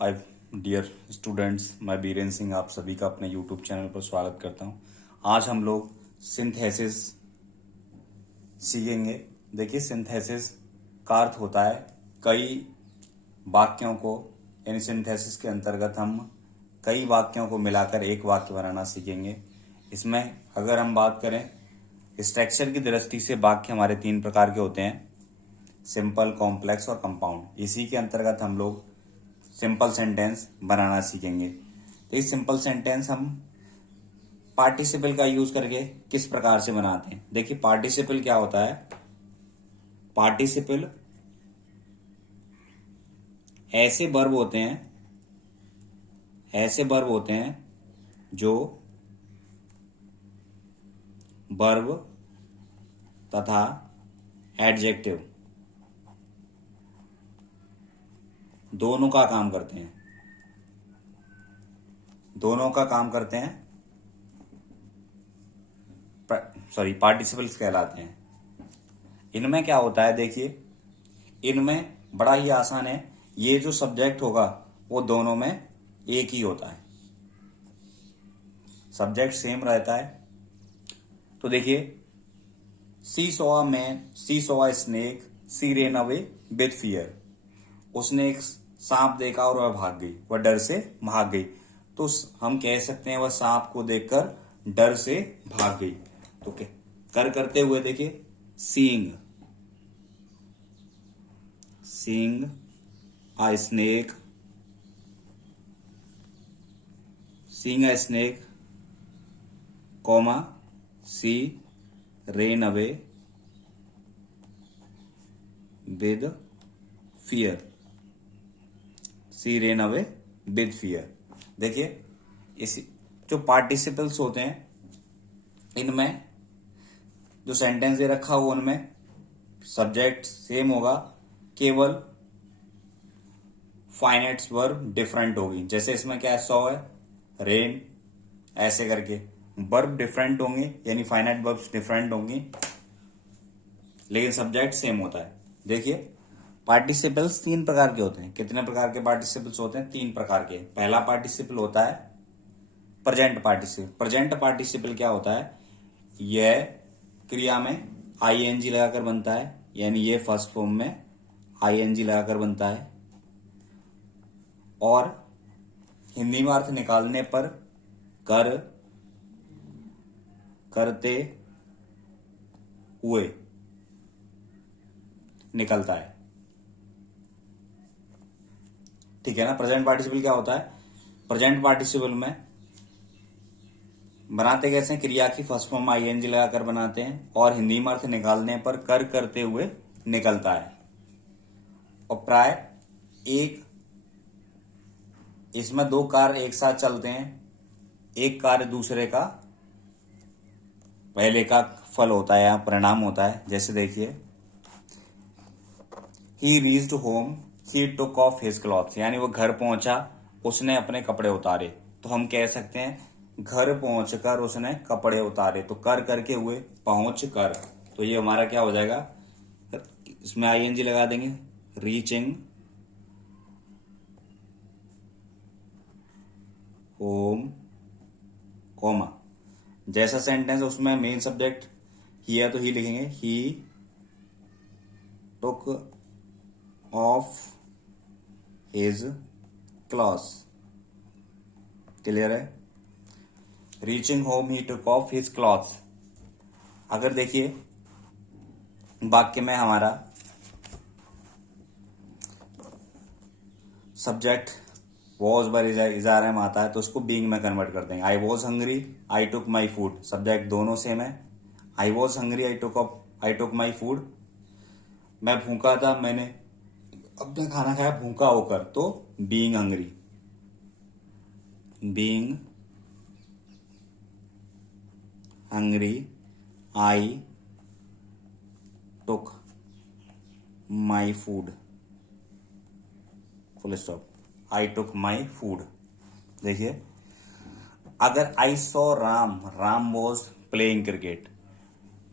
Hi dear students, मैं बीरेन सिंह आप सभी का अपने यूट्यूब चैनल पर स्वागत करता हूं। आज हम लोग सिंथेसिस सीखेंगे। देखिए, सिंथेसिस का अर्थ होता है कई वाक्यों को, यानी सिंथेसिस के अंतर्गत हम कई वाक्यों को मिलाकर एक वाक्य बनाना सीखेंगे। इसमें अगर हम बात करें स्ट्रक्चर की दृष्टि से, वाक्य हमारे तीन प्रकार के होते हैं: सिंपल, कॉम्प्लेक्स और कंपाउंड। इसी के अंतर्गत हम लोग सिंपल सेंटेंस बनाना सीखेंगे। तो इस सिंपल सेंटेंस हम पार्टिसिपल का यूज करके किस प्रकार से बनाते हैं। देखिए, पार्टिसिपल क्या होता है। पार्टिसिपल ऐसे वर्ब होते हैं जो वर्ब तथा एडजेक्टिव दोनों का काम करते हैं। पार्टिसिपल्स कहलाते हैं। इनमें क्या होता है, देखिए, इनमें बड़ा ही आसान है। ये जो सब्जेक्ट होगा वो दोनों में एक ही होता है, सब्जेक्ट सेम रहता है। तो देखिए, she saw a snake, she ran away with fear. उसने एक सांप देखा और वह भाग गई, वह डर से भाग गई। तो हम कह सकते हैं वह सांप को देखकर डर से भाग गई। तो क्या करते हुए देखिए, seeing a snake, comma, she ran away with fear. देखिए, इस जो पार्टिसिपल्स होते हैं, इनमें जो सेंटेंस दे रखा हो उनमें सब्जेक्ट सेम होगा, केवल फाइनाइट्स वर्ब डिफरेंट होगी। जैसे इसमें क्या है, सॉ है, रेन, ऐसे करके वर्ब डिफरेंट होंगे, यानी फाइनाइट वर्ब्स डिफरेंट होंगी, लेकिन सब्जेक्ट सेम होता है। देखिए, पार्टिसिपल्स तीन प्रकार के होते हैं। कितने प्रकार के पार्टिसिपल्स होते हैं? तीन प्रकार के। पहला पार्टिसिपल होता है प्रेजेंट पार्टिसिपल। प्रेजेंट पार्टिसिपल क्या होता है? यह क्रिया में आईएनजी लगाकर बनता है, यानी ये फर्स्ट फॉर्म में आईएनजी लगाकर बनता है, और हिंदी में अर्थ निकालने पर कर, करते हुए निकलता है। ठीक है ना। प्रेजेंट पार्टिसिपल क्या होता है? प्रेजेंट पार्टिसिपल में बनाते कैसे हैं? क्रिया की फर्स्ट फॉर्म आईएनजी लगाकर बनाते हैं, और हिंदी में अर्थ निकालने पर कर, करते हुए निकलता है। और प्राय एक इसमें दो कार्य एक साथ चलते हैं। एक कार्य दूसरे का पहले का फल होता है या परिणाम होता है। जैसे देखिए, ही reached home, he took off his clothes, यानी वो घर पहुंचा, उसने अपने कपड़े उतारे। तो हम कह सकते हैं घर पहुंचकर उसने कपड़े उतारे। तो कर करके हुए पहुंच कर, तो ये हमारा क्या हो जाएगा, इसमें आईएनजी लगा देंगे, रीचिंग होम, कॉमा, जैसा सेंटेंस उसमें मेन सब्जेक्ट ही है तो ही लिखेंगे, he took off his clothes. Clear है? Reaching home he took off his clothes. अगर देखिए वाक्य में हमारा सब्जेक्ट वॉज वर इजारे में आता है, तो उसको बीइंग में कन्वर्ट कर देंगे। I was hungry, I took my food. Subject दोनों सेम है। I was hungry, I took my food. मैं भूखा था, मैंने अपना खाना खाया भूखा होकर। तो being hungry, I took my food, full stop, I took my food. देखिए, अगर I saw Ram was playing cricket,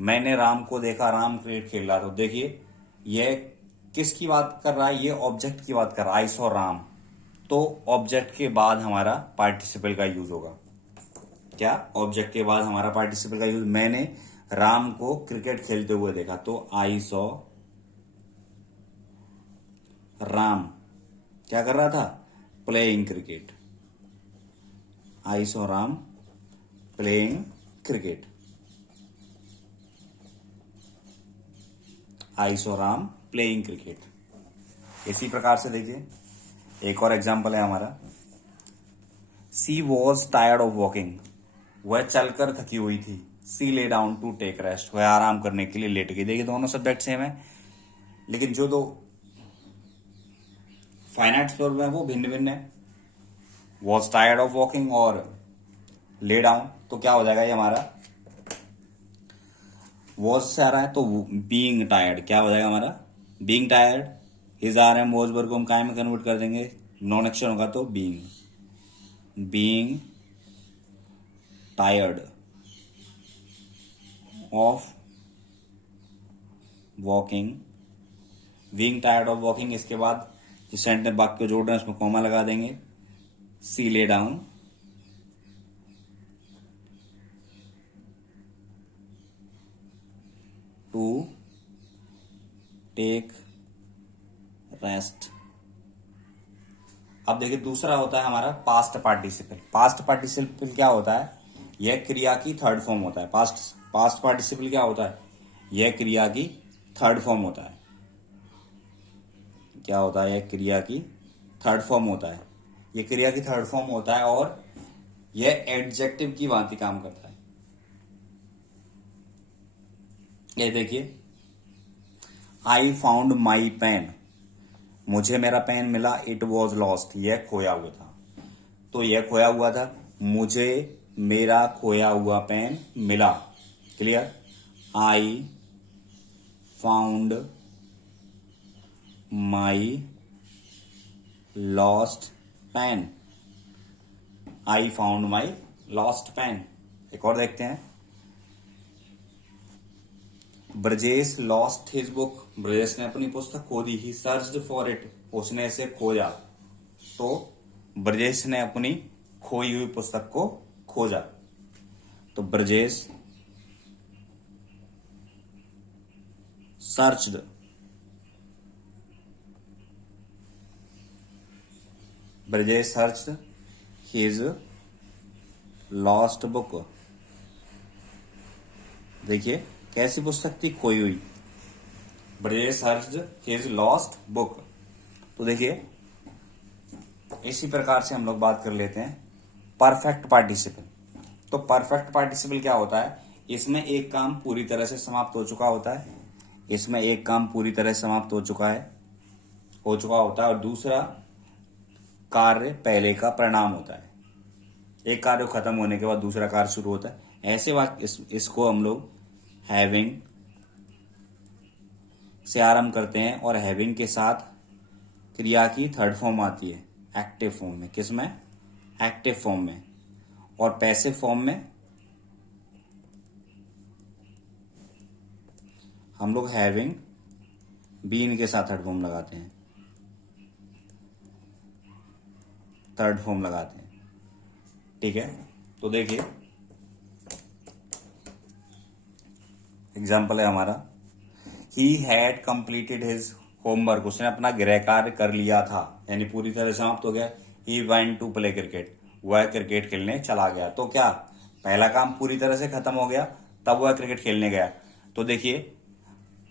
मैंने राम को देखा, राम क्रिकेट खेल रहा था। तो देखिए, यह किसकी बात कर रहा है? ये ऑब्जेक्ट की बात कर रहा है, आई सॉ राम। तो ऑब्जेक्ट के बाद हमारा पार्टिसिपल का यूज होगा। क्या? ऑब्जेक्ट के बाद हमारा पार्टिसिपल का यूज। मैंने राम को क्रिकेट खेलते हुए देखा, तो आई सॉ राम क्या कर रहा था? Playing cricket. I saw Ram playing cricket. I saw Ram playing cricket. इसी प्रकार से देखिए एक और एग्जाम्पल है हमारा। सी वॉज टायर्ड ऑफ वॉकिंग, वह चलकर थकी हुई थी। सी lay down to take rest, वह आराम करने के लिए लेट गई। देखिए दोनों सब्जेक्ट सेम है, लेकिन जो दो फाइनाइट वर्ब है वो भिन्न भिन्न है। वॉज टायर्ड ऑफ वॉकिंग और ले डाउन, तो क्या हो जाएगा ये हमारा? वॉज से आ रहा है तो बीइंग टायर्ड क्या हो जाएगा हमारा? Being tired. Is are am was verb को हम काय में कन्वर्ट कर देंगे? नॉन एक्शन होगा तो being tired of walking. Being tired of walking, इसके बाद जिस सेंटेंस वाक्य को जोड़ रहे हैं उसमें कॉमा लगा देंगे। सी lay down to take rest. अब देखिए दूसरा होता है हमारा पास्ट पार्टिसिपल। पास्ट पार्टिसिपल क्या होता है? यह क्रिया की थर्ड फॉर्म होता है। पास्ट पार्टिसिपल क्या होता है? यह क्रिया की थर्ड फॉर्म होता है। क्या होता है? यह क्रिया की थर्ड फॉर्म होता है। यह क्रिया की थर्ड फॉर्म होता है और यह एडजेक्टिव की भांति काम करता है। ये देखिए, आई फाउंड माई पेन, मुझे मेरा पेन मिला। इट वॉज लॉस्ट, यह खोया हुआ था। तो यह खोया हुआ था, मुझे मेरा खोया हुआ पेन मिला। Clear? I found my lost pen. I found my lost pen. एक और देखते हैं। Brajesh lost his book, Brajesh ने अपनी पुस्तक खो दी। ही सर्च्ड फॉर इट, उसने इसे खोजा। तो ब्रजेश ने अपनी खोई हुई पुस्तक को खोजा। तो Brajesh searched his lost book. देखिए कैसी पुस्तक थी? खोई हुई। Brajesh searched his lost book. तो देखिए इसी प्रकार से हम लोग बात कर लेते हैं परफेक्ट पार्टिसिपल। तो परफेक्ट पार्टिसिपल क्या होता है? इसमें एक काम पूरी तरह से समाप्त हो चुका होता है। इसमें एक काम पूरी तरह से समाप्त हो चुका होता है और दूसरा कार्य पहले का परिणाम होता है। एक कार्य खत्म होने के बाद दूसरा कार्य शुरू होता है। ऐसे वाक्य इसको हम लोग हैविंग से आरंभ करते हैं और हैविंग के साथ क्रिया की थर्ड फॉर्म आती है एक्टिव फॉर्म में। किसमें? एक्टिव फॉर्म में। और पैसिव फॉर्म में हम लोग हैविंग बीन के साथ थर्ड फॉर्म लगाते हैं। ठीक है? तो देखिए एग्जाम्पल है हमारा। He had completed his homework, उसने अपना गृह कार्य कर लिया था, यानी पूरी तरह समाप्त हो गया। He went to play cricket, वह क्रिकेट खेलने चला गया। तो क्या पहला काम पूरी तरह से खत्म हो गया, तब वह क्रिकेट खेलने गया। तो देखिए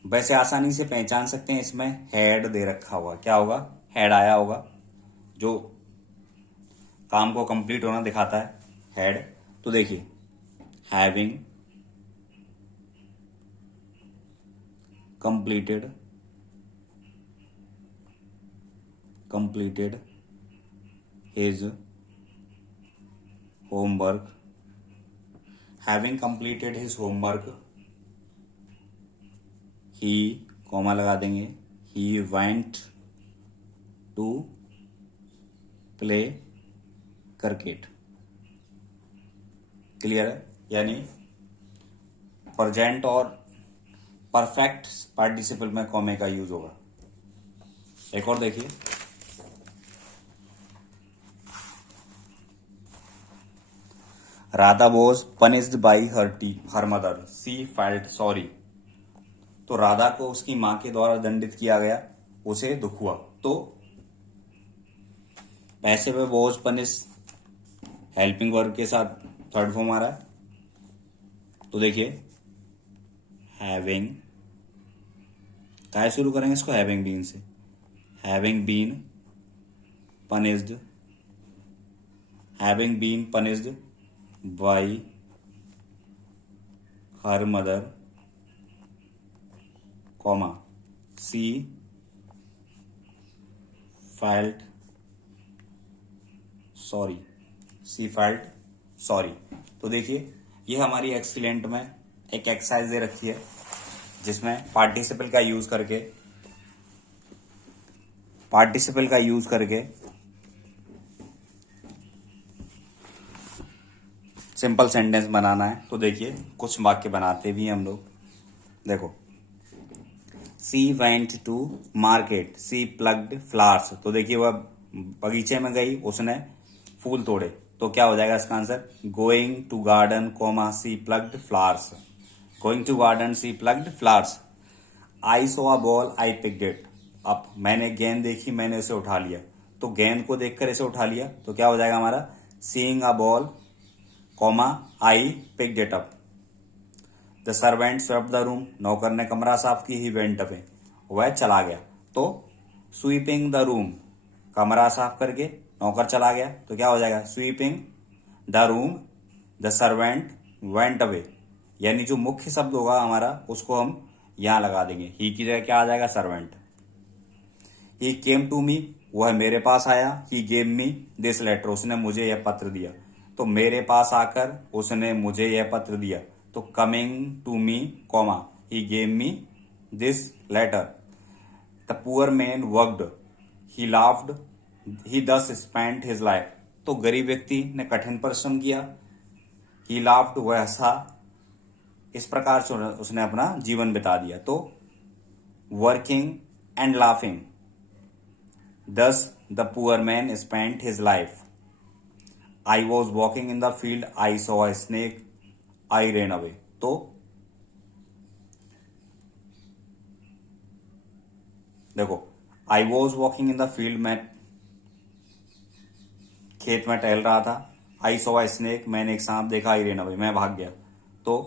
वैसे आसानी से पहचान सकते हैं, इसमें हैड दे रखा होगा। क्या होगा? हैड आया होगा, जो काम को कंप्लीट होना दिखाता है, हैड। तो देखिए having completed his homework, having completed his homework, he comma लगा देंगे, he went to play cricket। Clear है? यानी प्रेजेंट और परफेक्ट पार्टिसिपल में कॉमे का यूज होगा। एक और देखिए, Radha was punished by her mother, C felt sorry. तो राधा को उसकी मां के द्वारा दंडित किया गया, उसे दुख हुआ। तो पैसे में वॉज पनिश हेल्पिंग वर्ब के साथ थर्ड फॉर्म आ रहा है। तो देखिए हैविंग, क्या शुरू करेंगे इसको, हैविंग बीन से। Having been punished, having been punished by her mother, comma she felt sorry, she felt sorry. तो देखिए ये हमारी एक्सीलेंट में एक एक्सरसाइज दे रखी है, जिसमें पार्टिसिपल का यूज करके सिंपल सेंटेंस बनाना है। तो देखिए कुछ वाक्य बनाते भी हैं हम लोग। देखो, she went to market, she plucked flowers. तो देखिए वह बगीचे में गई, उसने फूल तोड़े। तो क्या हो जाएगा इसका answer, going to garden comma she plucked flowers. Going to garden she plucked flowers. I saw a ball I picked it up. मैंने गेंद देखी, मैंने उसे उठा लिया। तो गेंद को देखकर इसे उठा लिया, तो क्या हो जाएगा हमारा, seeing a ball comma I picked it up. The servant swept the room. नौकर ने कमरा साफ की, ही वेंट अवे, वह चला गया। तो स्वीपिंग द रूम, कमरा साफ करके नौकर चला गया। तो क्या हो जाएगा, sweeping the room the servant went away. यानी जो मुख्य शब्द होगा हमारा, उसको हम यहां लगा देंगे। ही की जगह क्या आ जाएगा, servant. He came to me, वह मेरे पास आया। He gave me this letter, उसने मुझे यह पत्र दिया। तो मेरे पास आकर उसने मुझे यह पत्र दिया। तो coming to me comma he gave me this letter. The poor man worked, he laughed, he thus spent his life. तो गरीब व्यक्ति ने कठिन परिश्रम किया। ही लाफ्ड, वह हंसा, इस प्रकार से उसने अपना जीवन बिता दिया। तो working and laughing, thus the poor man spent his life. I was walking in the field, I saw a snake, I ran away. तो देखो, I was walking in the field, मैं खेत में टहल रहा था। I saw a snake, मैंने एक सांप देखा, I ran away, मैं भाग गया। तो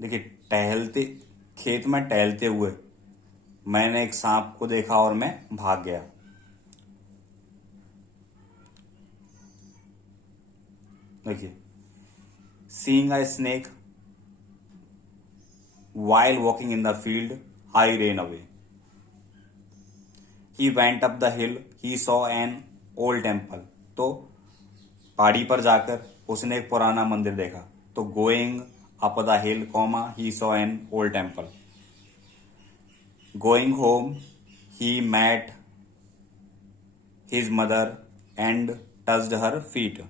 देखिए, खेत में टहलते हुए मैंने एक सांप को देखा और मैं भाग गया। देखिए, seeing a snake while walking in the field, I ran away. He went up the hill, he saw an old temple. तो पहाड़ी पर जाकर उसने एक पुराना मंदिर देखा। तो going up the hill comma he saw an old temple. Going home he met his mother and touched her feet.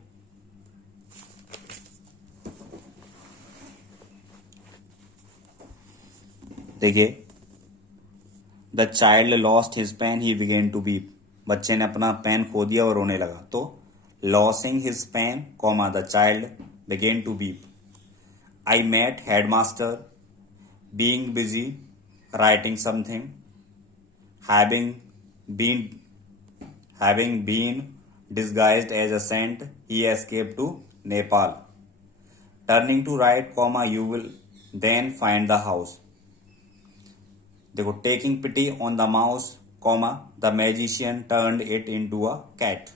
देखिए, the child lost his pen, he began to weep. बच्चे ने अपना पेन खो दिया और रोने लगा। तो losing his pen comma the child began to weep. I met headmaster being busy writing something, having been disguised as a saint, he escaped to Nepal. Turning to right, comma, you will then find the house. देखो, taking pity on the mouse, comma, the magician turned it into a cat.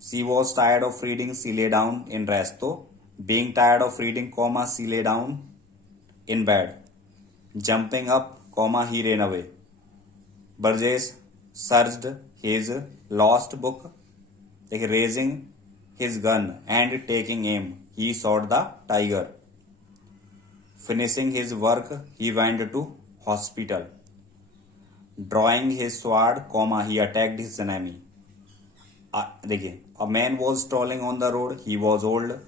She was tired of reading, she lay down in rest. तो being tired of reading, comma, she lay down in bed. Jumping up, comma, he ran away. Burgess searched his lost book. Like raising his gun and taking aim, he shot the tiger. Finishing his work, he went to hospital. Drawing his sword, comma, he attacked his enemy. देखिए, a man was strolling on the road, he was old,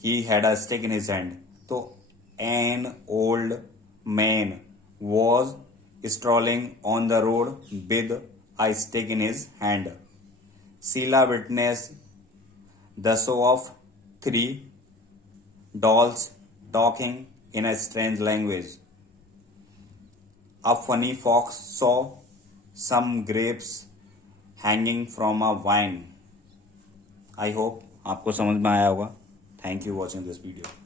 he had a stick in his hand. तो an old man was strolling on the road with a stick in his hand. Sheila witnessed the show of three dolls talking in a strange language. A funny fox saw some grapes hanging from a vine. I hope आपको समझ में आया होगा. Thank you for watching this video.